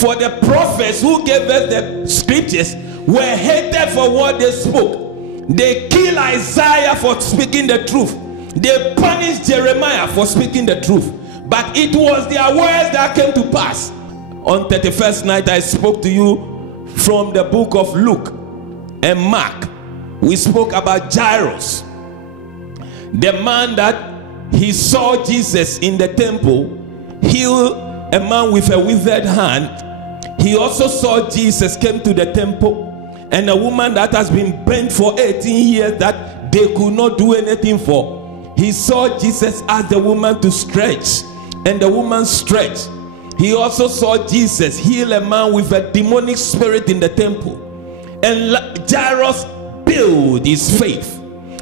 For the prophets who gave us the scriptures were hated for what they spoke. They killed Isaiah for speaking the truth. They punished Jeremiah for speaking the truth. But it was their words that came to pass. On 31st night, I spoke to you from the book of Luke and Mark. We spoke about Jairus, the man that he saw Jesus in the temple heal a man with a withered hand. He also saw Jesus came to the temple, and a woman that has been bent for 18 years that they could not do anything for. He saw Jesus ask the woman to stretch, and the woman stretched. He also saw Jesus heal a man with a demonic spirit in the temple, and Jairus built his faith.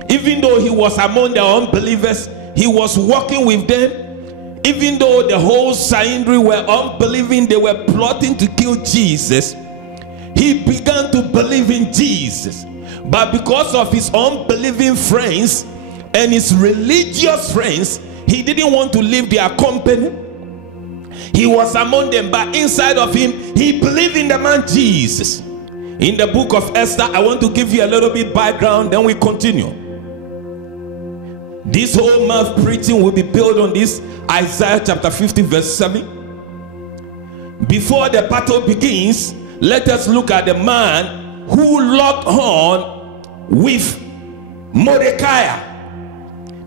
Even though he was among the unbelievers, he was walking with them. Even though the whole Sanhedrin were unbelieving, they were plotting to kill Jesus, he began to believe in Jesus. But because of his unbelieving friends and his religious friends, he didn't want to leave their company. He was among them, but inside of him, he believed in the man Jesus. In the book of Esther, I want to give you a little bit background, then we continue. This whole month preaching will be built on this Isaiah chapter 50 verse 7. Before the battle begins, let us look at the man who locked horn with Mordecai.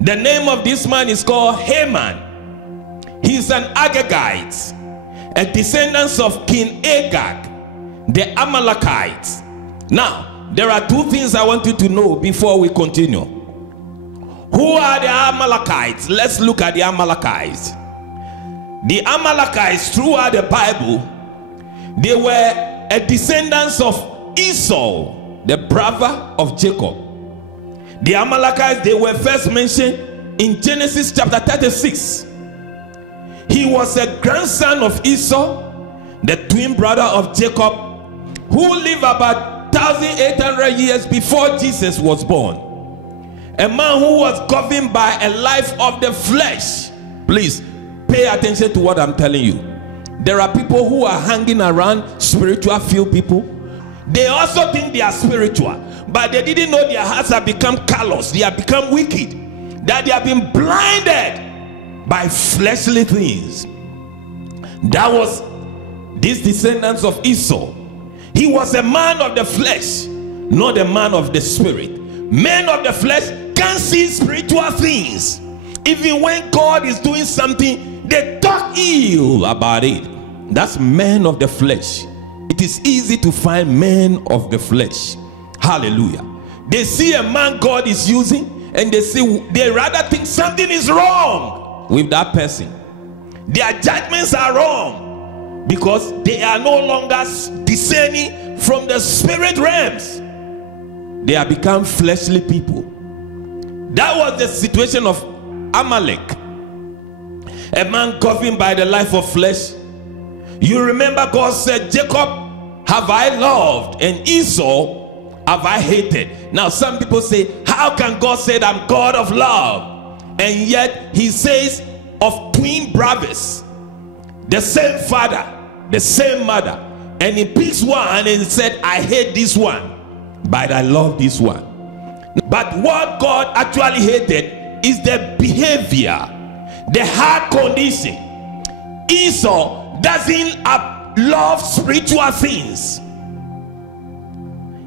The name of this man is called Haman. He's an Agagite, a descendant of King Agag, the Amalekites. Now, there are two things I want you to know before we continue. Who are the Amalekites? Let's look at the Amalekites. The Amalekites, throughout the Bible, they were a descendants of Esau, the brother of Jacob. The Amalekites, they were first mentioned in Genesis chapter 36. He was a grandson of Esau, the twin brother of Jacob, who lived about 1,800 years before Jesus was born. A man who was governed by a life of the flesh. Please pay attention to what I'm telling you. There are people who are hanging around spiritual filled people. They also think they are spiritual, but they didn't know their hearts have become callous. They have become wicked, that they have been blinded by fleshly things. That was these descendants of Esau. He was a man of the flesh, not a man of the spirit. Men of the flesh can't see spiritual things. Even when God is doing something, they talk ill about it. That's men of the flesh. It is easy to find men of the flesh. Hallelujah. They see a man God is using, and they rather think something is wrong with that person. Their judgments are wrong because they are no longer discerning from the spirit realms. They have become fleshly people. That was the situation of Amalek, a man governed by the life of flesh. You remember God said, Jacob have I loved and Esau have I hated. Now some people say, how can God say that I'm God of love? And yet he says of twin brothers, the same father, the same mother, and he picks one and he said, I hate this one, but I love this one. But what God actually hated is the behavior, the heart condition. Esau doesn't love spiritual things.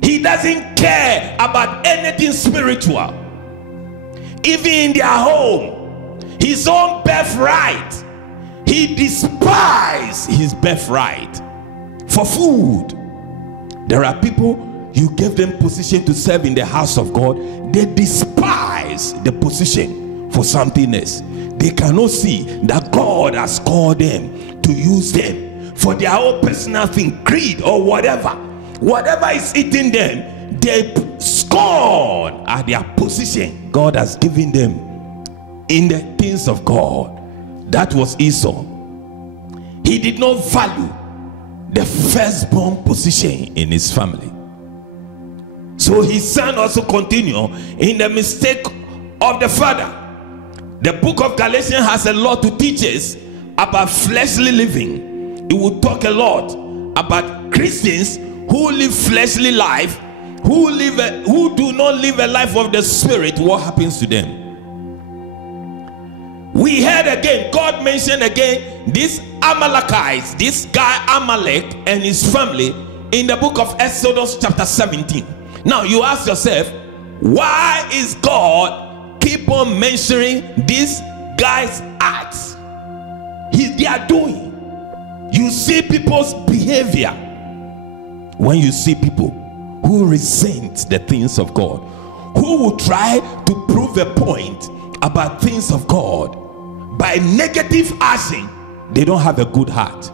He doesn't care about anything spiritual. Even in their home, his own birthright, he despised his birthright for food. There are people, you give them position to serve in the house of God, they despise the position for something else. They cannot see that God has called them to use them for their own personal thing, greed or whatever is eating them. They scorn at their position God has given them in the things of God. That was Esau. He did not value the firstborn position in his family. So his son also continued in the mistake of the father. The book of Galatians has a lot to teach us about fleshly living. It will talk a lot about Christians who live fleshly life, who do not live a life of the Spirit, what happens to them? We heard again, God mentioned again these Amalekites, this guy Amalek and his family in the book of Exodus chapter 17. Now you ask yourself, why is God keep on mentioning these guys' acts they are doing? You see people's behavior. When you see people who resent the things of God, who will try to prove a point about things of God by negative action, they don't have a good heart.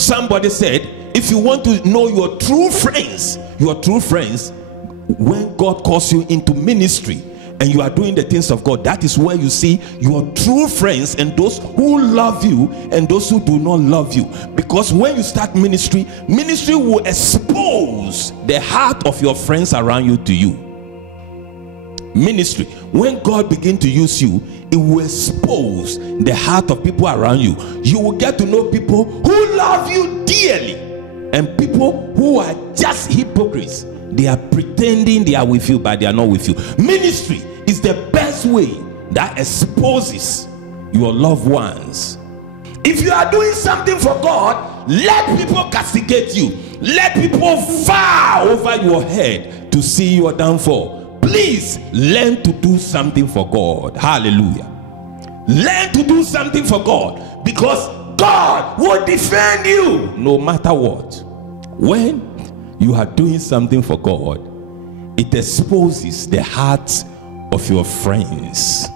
Somebody said, if you want to know your true friends, when God calls you into ministry and you are doing the things of God, that is where you see your true friends and those who love you and those who do not love you. Because when you start ministry will expose the heart of your friends around you to you. Ministry, when God begins to use you, it will expose the heart of people around you. You will get to know people who love you dearly and people who are just hypocrites. They are pretending they are with you, but they are not with you. Ministry is the best way that exposes your loved ones. If you are doing something for God, let people castigate you. Let people vow over your head to see your downfall. Please learn to do something for God. Hallelujah. Learn to do something for God, because God will defend you no matter what. When you are doing something for God, it exposes the hearts of your friends.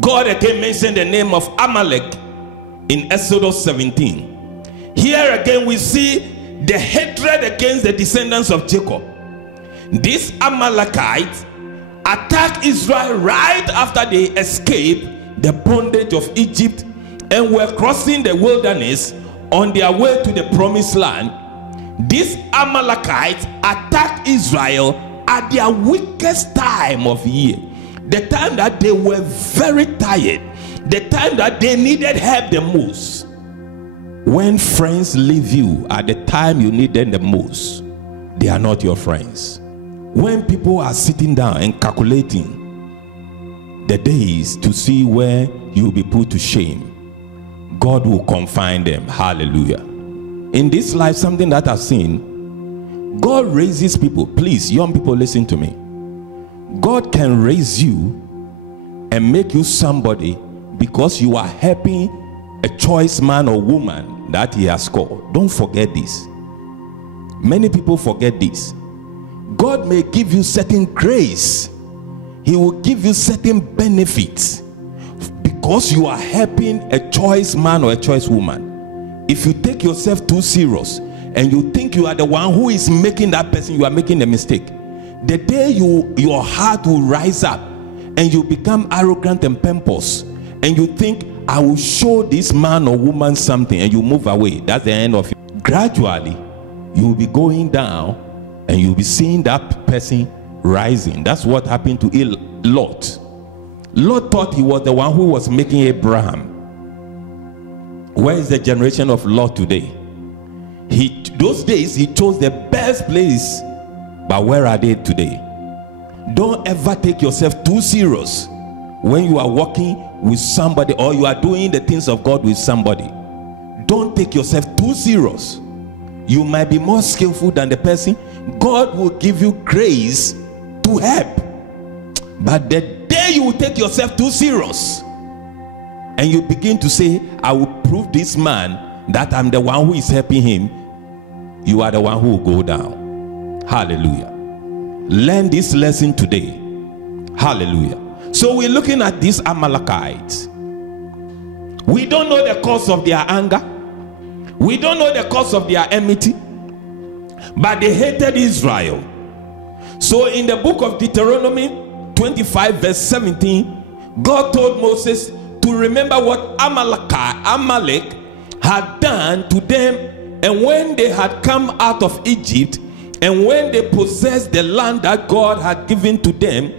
God again mentioned the name of Amalek in Exodus 17. Here again we see the hatred against the descendants of Jacob. These Amalekites attacked Israel right after they escaped the bondage of Egypt and were crossing the wilderness on their way to the promised land. These Amalekites attacked Israel at their weakest time of year, the time that they were very tired, the time that they needed help the most. When friends leave you at the time you need them the most, they are not your friends. When people are sitting down and calculating the days to see where you will be put to shame, God will confine them. Hallelujah. In this life, something that I've seen, God raises people. Please, young people, listen to me. God can raise you and make you somebody because you are helping a choice man or woman that he has called. Don't forget this. Many people forget this. God may give you certain grace. He will give you certain benefits because you are helping a choice man or a choice woman. If you take yourself too serious and you think you are the one who is making that person, you are making a mistake. The day your heart will rise up and you become arrogant and pompous and you think, I will show this man or woman something, and you move away, that's the end of it. Gradually you will be going down and you'll be seeing that person rising. That's what happened to Lot. Lot thought he was the one who was making Abraham. Where is the generation of Lot today? Those days he chose the best place, but where are they today? Don't ever take yourself too serious when you are walking with somebody or you are doing the things of God with somebody. Don't take yourself too serious. You might be more skillful than the person. God will give you grace to help. But the day you will take yourself too serious and you begin to say, I will prove this man that I'm the one who is helping him, you are the one who will go down. Hallelujah. Learn this lesson today. Hallelujah. So we're looking at these Amalekites. We don't know the cause of their anger. We don't know the cause of their enmity, but they hated Israel. So in the book of Deuteronomy 25 verse 17, God told Moses to remember what Amalek had done to them, and when they had come out of Egypt and when they possessed the land that God had given to them,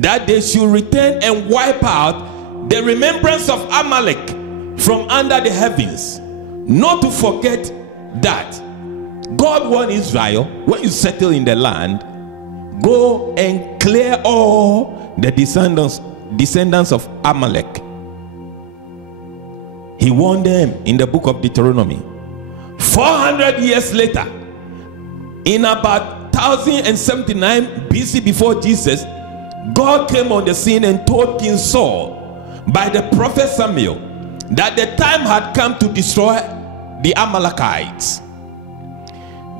that they should return and wipe out the remembrance of Amalek from under the heavens, not to forget that God warned Israel, when you settle in the land, go and clear all the descendants of Amalek. He warned them in the book of Deuteronomy. 400 years later, in about 1079 BC before Jesus, God came on the scene and told King Saul by the prophet Samuel that the time had come to destroy the Amalekites,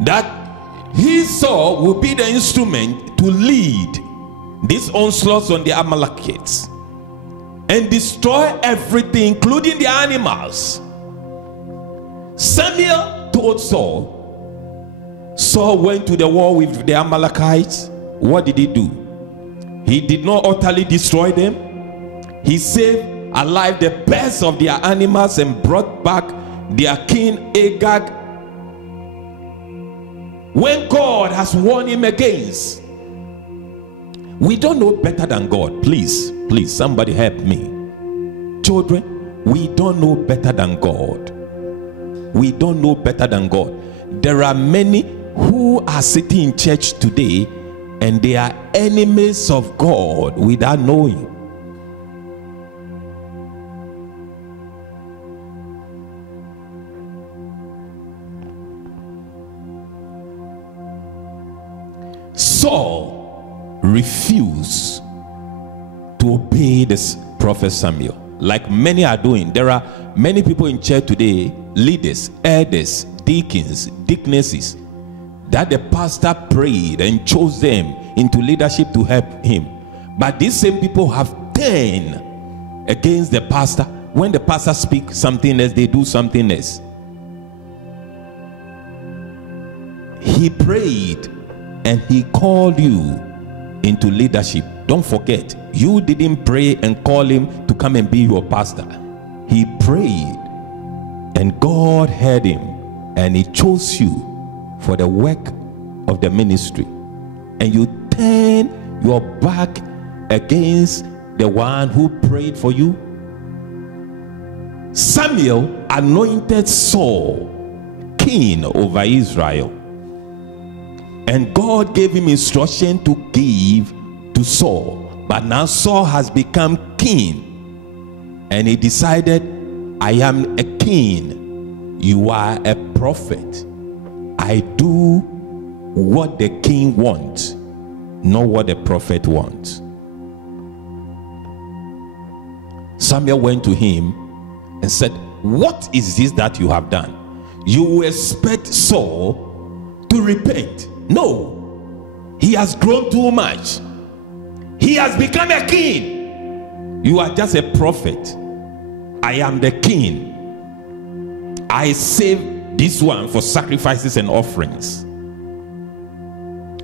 that he Saul would be the instrument to lead these onslaughts on the Amalekites and destroy everything, including the animals. Samuel told Saul. Saul went to the war with the Amalekites. What did he do? He did not utterly destroy them. He saved alive the best of their animals and brought back their king Agag. When God has warned him against, we don't know better than God. Please, somebody help me. Children, we don't know better than God. We don't know better than God. There are many who are sitting in church today and they are enemies of God without knowing. Saul refused to obey this prophet Samuel, like many are doing. There are many people in church today, leaders, elders, deacons, deaconesses, that the pastor prayed and chose them into leadership to help him. But these same people have turned against the pastor. When the pastor speaks something else, they do something else. He prayed and he called you into leadership. Don't forget, you didn't pray and call him to come and be your pastor. He prayed and God heard him and he chose you for the work of the ministry, and you turn your back against the one who prayed for you. Samuel anointed Saul king over Israel, and God gave him instruction to give to Saul. But now Saul has become king, and he decided, I am a king, you are a prophet. I do what the king wants, not what the prophet wants. Samuel went to him and said, what is this that you have done? You expect Saul to repent? No, he has grown too much. He has become a king. You are just a prophet. I am the king. I save this one for sacrifices and offerings.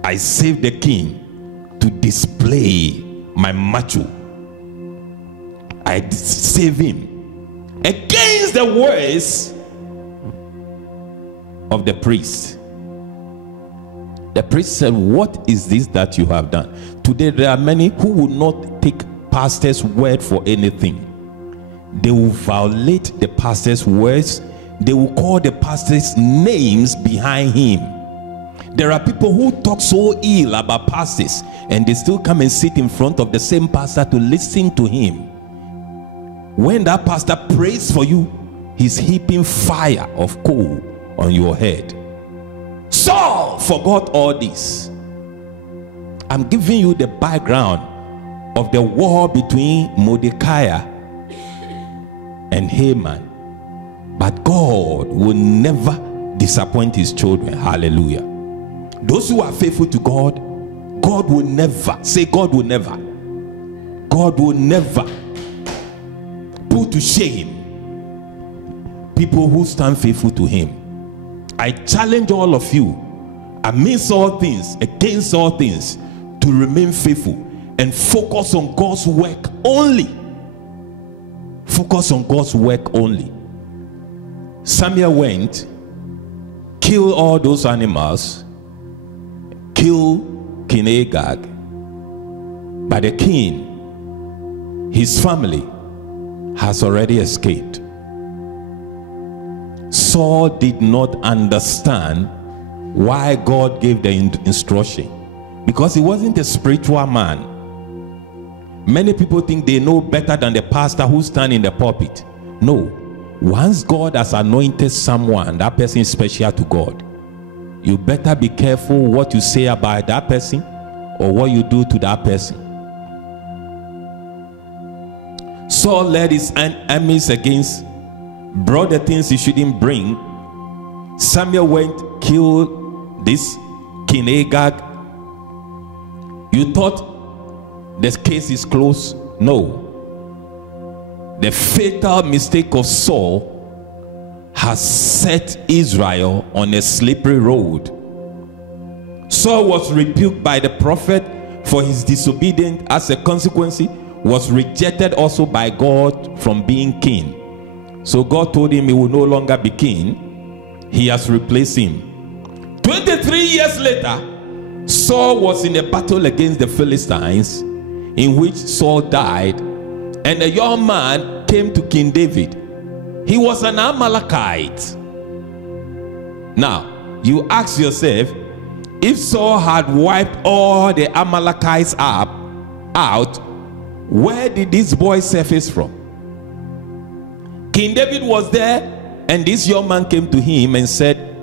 I save the king to display my macho. I save him against the words of the priest. The priest said, what is this that you have done? Today there are many who will not take pastor's word for anything. They will violate the pastor's words. They will call the pastor's names behind him. There are people who talk so ill about pastors and they still come and sit in front of the same pastor to listen to him. When that pastor prays for you, he's heaping fire of coal on your head. Saul forgot all this. I'm giving you the background of the war between Mordecai and Haman. But God will never disappoint his children. Hallelujah. Those who are faithful to God, God will never, say God will never put to shame people who stand faithful to him. I challenge all of you, amidst all things, against all things, to remain faithful and focus on God's work only. Focus on God's work only. Samuel went, killed all those animals, killed King Agag. But the king, his family, has already escaped. Saul did not understand why God gave the instruction, because he wasn't a spiritual man. Many people think they know better than the pastor who stands in the pulpit. No. Once God has anointed someone, that person is special to God. You better be careful what you say about that person or what you do to that person. Saul led his enemies against, brought the things he shouldn't bring. Samuel went, killed this King Agag. You thought the case is closed? No. The fatal mistake of Saul has set Israel on a slippery road. Saul was rebuked by the prophet for his disobedience. As a consequence, was rejected also by God from being king. So God told him he will no longer be king. He has replaced him. 23 years later, Saul was in a battle against the Philistines, in which Saul died, and a young man came to King David. He was an Amalekite. Now, you ask yourself, if Saul had wiped all the Amalekites out, where did this boy surface from? King David was there, and this young man came to him and said,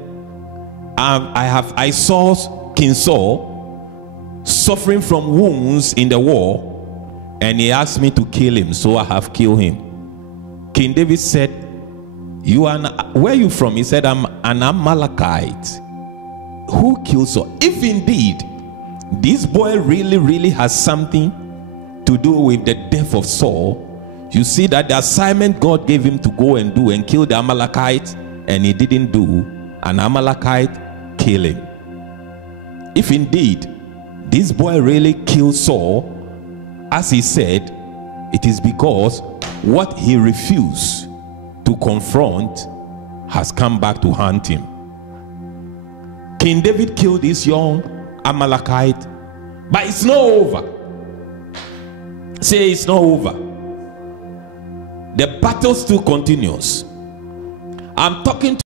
I saw King Saul suffering from wounds in the war, and he asked me to kill him, so I have killed him. King David said, where are you from? He said, I'm an Amalekite. Who killed Saul? If indeed this boy really has something to do with the death of Saul, you see that the assignment God gave him to go and do and kill the Amalekites, and he didn't do, an Amalekite kill him. If indeed this boy really killed Saul, as he said, it is because what he refused to confront has come back to haunt him. King David killed this young Amalekite, but it's not over. Say it's not over. The battle still continues. I'm talking to